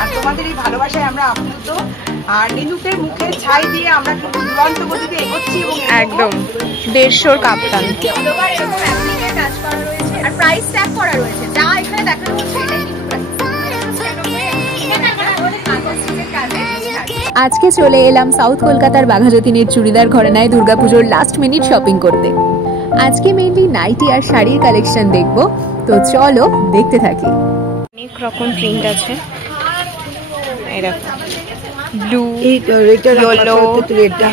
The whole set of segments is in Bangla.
আর তোমাদের এই ভালোবাসায় আমরা আপ্লুত। আর নিনুকের মুখে ছাই দিয়ে আমরা কিন্তু দুরন্ত গতিতে এগোচ্ছি এবং একদম 150 কাপ্তান। কাজ করা রয়েছে আর প্রাইস ট্যাগ করা রয়েছে, যা এখানে দেখানো হচ্ছে এটাই কিন্তু আজকে চলে এলাম সাউথ কলকাতার বাঘাযতীনের চুড়িদার ঘরানায় দুর্গাপুজোর লাস্ট মিনিট শপিং করতে। আজকে মেইনলি নাইটি আর শাড়ির কালেকশন দেখব, তো চলো দেখতে থাকি। অনেক রকম প্রিন্ট আছে, এরকম ব্লু, ইয়েলো,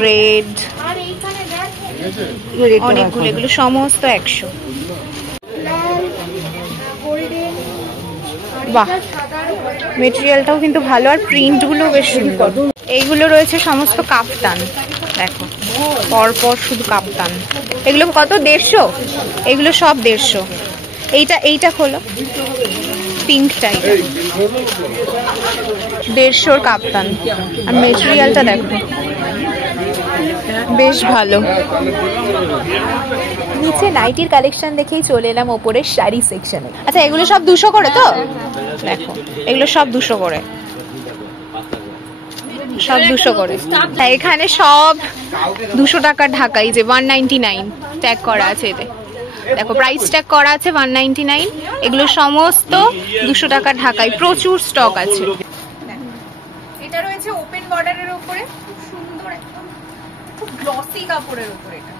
রেড, অনেকগুলো, এগুলো সমস্ত 100। বাহ, মেটেরিয়ালটাও কিন্তু ভালো আর প্রিন্টগুলো বেশ সুন্দর। এইগুলো রয়েছে সমস্ত কাপ্তান, দেখো পরপর শুধু কাপ্তান। এগুলো কত? 150? এগুলো সব 150। এইটা খোলো, পিঙ্কটা, 150 কাপ্তান। আর মেটেরিয়ালটা দেখো বেশ ভালো। নিচে নাইটির কালেকশন দেখেই চলে এলাম ওপরের শাড়ি সেকশনে। আচ্ছা, এগুলো সব 200 করে তো? দেখো এগুলো সব 200 করে, সব 200 করে। এখানে সব 200 টাকার ঢাকাই, যে 199 ট্যাগ করা আছে এতে, দেখো প্রাইস ট্যাগ করা আছে 199। এগুলো সমস্ত 200 টাকার ঢাকাই, প্রচুর স্টক আছে। এটা রয়েছে ওপেন বর্ডারের উপরে, খুব সুন্দর, একদম খুব গ্লসি কাপড়ের উপরে। এটা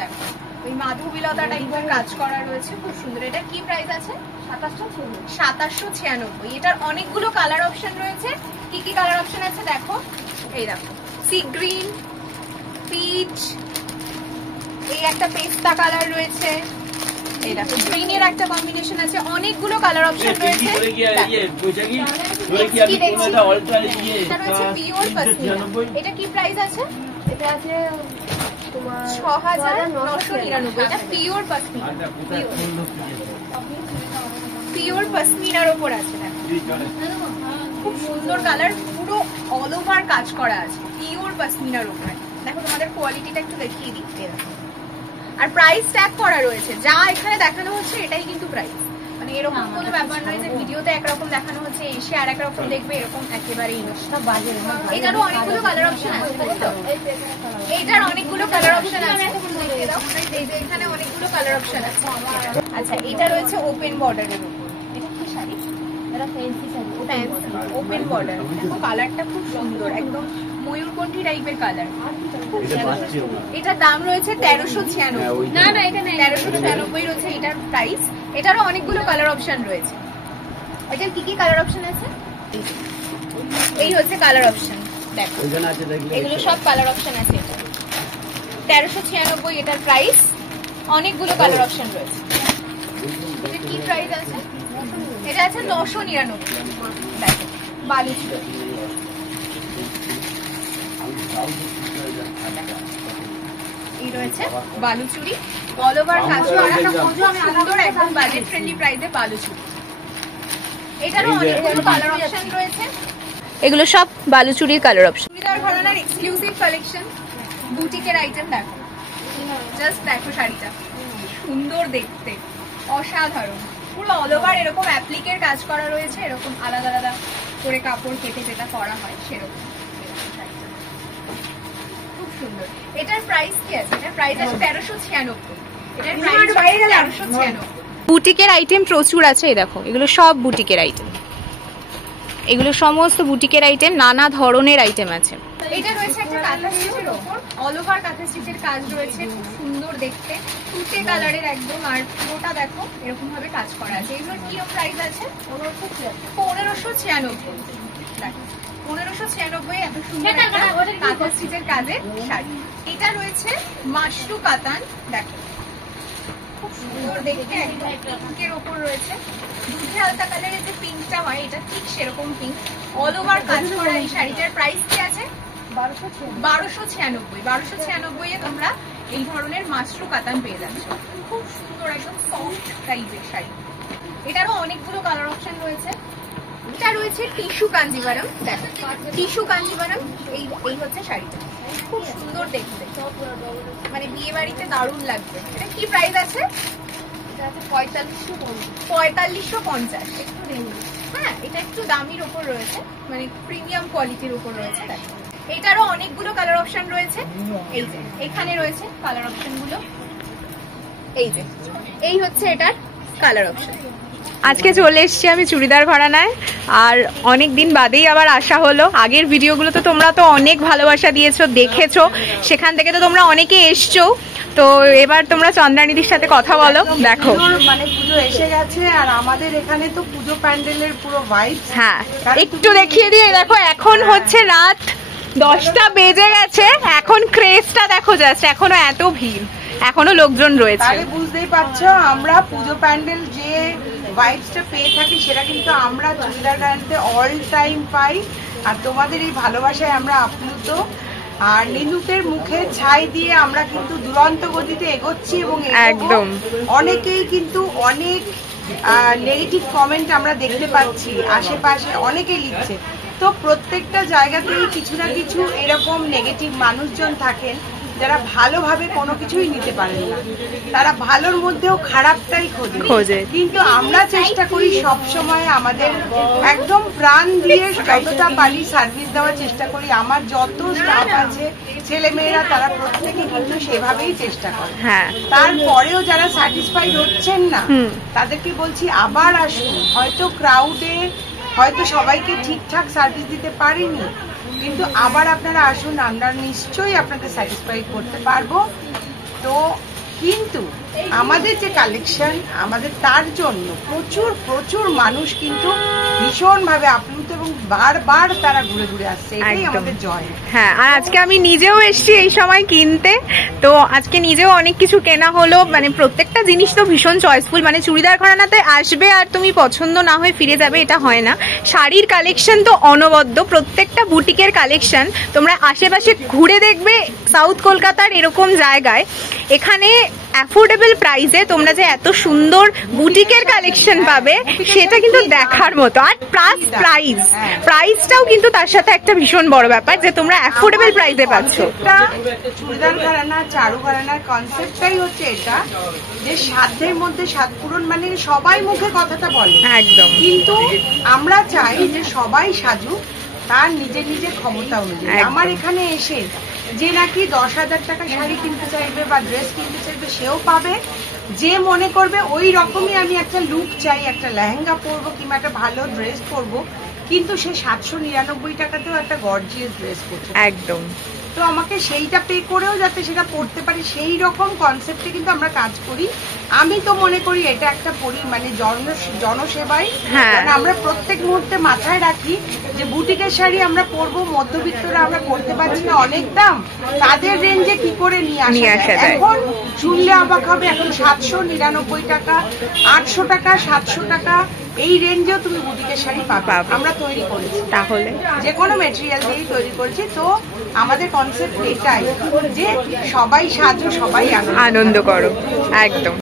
দেখো ওই মাধবীলতা টাইপের কাজ করা রয়েছে, খুব সুন্দর। এটা কি প্রাইস আছে? 2796। এটার অনেকগুলো কালার অপশন রয়েছে। কি কি কালার অপশন আছে দেখো, এই দেখো সি গ্রিন, পিচ, এই একটা পেস্তা কালার রয়েছে, এই দেখো গ্রিনের একটা কম্বিনেশন আছে, অনেকগুলো কালার অপশন রয়েছে। এটা কি প্রাইস আছে? এটা আছে 6999। এটা পিওর পশমিনা, পিওর পশমিনার উপর আছে। খুব সুন্দর কালার, পুরো অল ওভার কাজ করা আছে পিওর পশমিনার উপরে। দেখো তোমাদের কোয়ালিটিটা একটু দেখিয়ে দিতে। আর প্রাইস ট্যাগ করা রয়েছে, যা এখানে দেখানো হচ্ছে এটাই কিন্তু প্রাইস। মানে এরকম কোনো ব্যাপার নয় যে ভিডিওতে একরকম দেখানো হচ্ছে, এসে আর একরকম দেখবে, এরকম একেবারেই নয়। এটারও অনেকগুলো কালার অপশন আছে, এইটার অনেকগুলো কালার অপশন আছে, এই যে এখানে অনেকগুলো কালার অপশন আছে। আচ্ছা, এটা রয়েছে ওপেন বর্ডারের উপর। এটা কি শাড়ি? এটা ফ্যান্সি শাড়ি, ওপেন বর্ডার। দেখো কালারটা খুব সুন্দর, একদম ময়ূরকণ্ঠী টাইপের কালার। এটার দাম রয়েছে 1396। না না, এখানে 1396 রয়েছে এটার প্রাইস। এটারও অনেকগুলো কালার অপশন রয়েছে। এটার কি কি কালার অপশন আছে? এই হচ্ছে কালার অপশন, দেখো এগুলো সব কালার অপশন আছে। এটা 1396 এটার প্রাইস, অনেকগুলো কালার অপশন রয়েছে। এটা কি প্রাইস আছে? এটা আছে 999। দেখো বালুচুরি, এই রয়েছে বালুচুরি, অল ওভার কাজ করা, সুন্দর একদম বাজেট ফ্রেন্ডলি প্রাইসে বালুচুরি। এটারও অনেকগুলো কালার অপশন রয়েছে। এগুলো সব বালুচুরির কালার অপশন। চুড়িদার ঘরানার এক্সক্লুসিভ কালেকশন, বুটিকের আইটেম। দেখো জাস্ট দেখো শাড়িটা, সুন্দর দেখতে, অসাধারণ। পুরো অল ওভার এরকম অ্যাপ্লিকের কাজ করা রয়েছে, এরকম আলাদা আলাদা করে কাপড় কেটে যেটা করা হয় সেরকম। খুব সুন্দর। এটার প্রাইস কি আছে? এটার প্রাইস আছে 1396। এটার প্রাইস 1396। বুটিকের আইটেম প্রচুর আছে, এই দেখো এগুলো সব বুটিকের আইটেম, এগুলো সমস্ত বুটিকের আইটেম, নানা ধরনের আইটেম আছে। এটা রয়েছে একটা কাঁথা স্টিচের উপর, অল ওভার কাঁথা স্টিচের কাজ রয়েছে, খুব সুন্দর দেখতে, তুতে কালারের একদম। আর পুরোটা দেখো এরকম ভাবে কাজ করা আছে। এগুলোর কি প্রাইস আছে? 1596। দেখো 1596 এত সুন্দর কাঁথা স্টিচের কাজের শাড়ি। এটা রয়েছে মাশরু কাতান, দেখো খুব সুন্দর দেখতে, একদম পিঙ্কের ওপর রয়েছে। দুধে হালকা কালারের যে পিঙ্কটা হয়, এটা ঠিক সেরকম পিঙ্ক, অল ওভার কাজ করা এই শাড়িটার প্রাইস কি আছে? 1296। 1296 তোমরা এই ধরনের মাশরু কাতান পেয়ে যাচ্ছ, খুব সুন্দর একদম সফট টাইপের শাড়ি। এটারও অনেকগুলো কালার অপশন রয়েছে। এটা রয়েছে টিস্যু কাঞ্জিভারম, দেখো টিস্যু কাঞ্জিভারম, এই হচ্ছে শাড়িটা, খুব সুন্দর দেখতে, মানে বিয়ে বাড়িতে দারুণ লাগবে। এটা কি প্রাইস আছে? এটা আছে 4550। হ্যাঁ, এটা একটু দামির উপর রয়েছে, মানে প্রিমিয়াম কোয়ালিটির উপর রয়েছে। এটারও অনেকগুলো কালার অপশন রয়েছে। এই যে এখানে রয়েছে কালার অপশন গুলো, এই হচ্ছে এটার কালার অপশন। আজকে চলে এসেছি আমি চুড়িদার ঘরানায়, আর অনেক দিন বাদেই আবার আসা হলো। আগের ভিডিওগুলো তো তোমরা তো অনেক ভালোবাসা দিয়েছো, দেখেছো, সেখান থেকে তো তোমরা অনেকে এসছো। তো এবার তোমরা চন্দ্রানীদির সাথে কথা বলো। দেখো মানে পুজো এসে গেছে, আর আমাদের এখানে তো পুজো প্যান্ডেলের পুরো ভাইব। হ্যাঁ, একটু দেখিয়ে দিয়ে। দেখো এখন হচ্ছে রাত 10টা বেজে গেছে, এখন ক্রেজটা দেখো যাচ্ছে, এখনো এত ভিড়, এখনো লোকজন রয়েছে। তাহলে বুঝতেই পারছো আমরা পুজো প্যান্ডেল যে ভাইবসটা পেয়ে থাকি সেটা কিন্তু আমরা চুড়িদার গানতে অল টাইম পাই। আর তোমাদের এই ভালোবাসায় আমরা আপ্লুত। আর নিনুকের মুখে ছাই দিয়ে আমরা কিন্তু দুরন্ত গতিতে এগোচ্ছি এবং একদম অনেকেই কিন্তু অনেক নেগেটিভ কমেন্ট আমরা দেখতে পাচ্ছি, আশেপাশে অনেকেই লিখছে। তো প্রত্যেকটা জায়গাতেই কিছু না কিছু এরকম নেগেটিভ মানুষজন থাকেন যারা ভালোভাবে কোনো কিছুই নিতে পারেন না, তারা ভালোর মধ্যেও খারাপটাই খোঁজে। কিন্তু আমরা চেষ্টা করি সব সময় আমাদের একদম প্রাণ দিয়ে যতটা পারি সার্ভিস দেওয়ার চেষ্টা করি। আমার যত স্টাফ আছে ছেলে মেয়েরা তারা প্রত্যেকে কিন্তু সেভাবেই চেষ্টা করে। তারপরেও যারা স্যাটিসফাইড হচ্ছেন না তাদেরকে বলছি আবার আসুন। হয়তো ক্রাউডে হয়তো সবাইকে ঠিকঠাক সার্ভিস দিতে পারিনি, কিন্তু আবার আপনারা আসুন, আমরা নিশ্চয়ই আপনাদের স্যাটিসফাই করতে পারবো। তো কিন্তু আমাদের যে কালেকশন, আমাদের তার জন্য প্রচুর প্রচুর মানুষ কিন্তু ভীষণভাবে আপ্লুত এবং বারবার তারা ঘুরে ঘুরে আসছে, এটাই আমাদের জয়। হ্যাঁ, আর আজকে আমি নিজেও এসেছি এই সময় কিনতে, তো আজকে নিজেও অনেক কিছু কেনা হলো। মানে প্রত্যেকটা জিনিস তো ভীষণ চয়েসফুল, মানে চুড়িদার ঘরানাতে আসবে আর তুমি পছন্দ না হয়ে ফিরে যাবে এটা হয় না। শাড়ির কালেকশন তো অনবদ্য, প্রত্যেকটা বুটিকের কালেকশন তোমরা আশেপাশে ঘুরে দেখবে। সাউথ কলকাতার এরকম জায়গায় এখানে অ্যাফোর্ডেবল প্রাইসে তোমরা যে এত সুন্দর বুটিকের কালেকশন পাবে সেটা কিন্তু দেখার মতো। আর প্লাস প্রাইসটাও কিন্তু তার সাথে একটা ভীষণ বড় ব্যাপার যে তোমরা অ্যাফোর্ডেবল প্রাইসে পাচ্ছ। চুড়িদার ঘরানা, চারু ঘরানার কনসেপ্টটাই হচ্ছে এটা যে সাধ্যের মধ্যে সাত পূরণ, মানে সবাই মুখে কথাটা বলে একদম, কিন্তু আমরা চাই যে সবাই সাজুক তার নিজের নিজের ক্ষমতা অনুযায়ী। আমার এখানে এসে যে নাকি 10,000 টাকা শাড়ি কিনতে চাইবে বা ড্রেস কিনতে চাইবে সেও পাবে, যে মনে করবে ওই রকমই আমি একটা লুক চাই, একটা লেহেঙ্গা পরবো কিংবা একটা ভালো ড্রেস পরবো, কিন্তু সে 799 টাকাতেও একটা গর্জিয়াস ড্রেস পরছে একদম। তো আমাকে সেইটা পে করেও যাতে সেটা পড়তে পারি সেই রকম কনসেপ্টে কিন্তু আমরা কাজ করি। আমি তো মনে করি এটা একটা মানে জনসেবাই। আমরা প্রত্যেক মুহূর্তে মাথায় রাখি যে বুটিকের শাড়ি আমরা পরবো, মধ্যবিত্তরা আমরা পরতে পারছি না, অনেক দাম, তাদের রেঞ্জে কি করে নিয়ে আসা যায়। এখন শুনলে অবাক হবে, এখন 799 টাকা, 800 টাকা, 700 টাকা এই রেঞ্জেও তুমি বুটিকের শাড়ি পাবে। আমরা তৈরি করেছি, তাহলে যে কোনো মেটেরিয়াল দিয়েই তৈরি করেছি। তো আমাদের কনসেপ্ট এটাই যে সবাই সাজো, সবাই আনন্দ করো। একদম।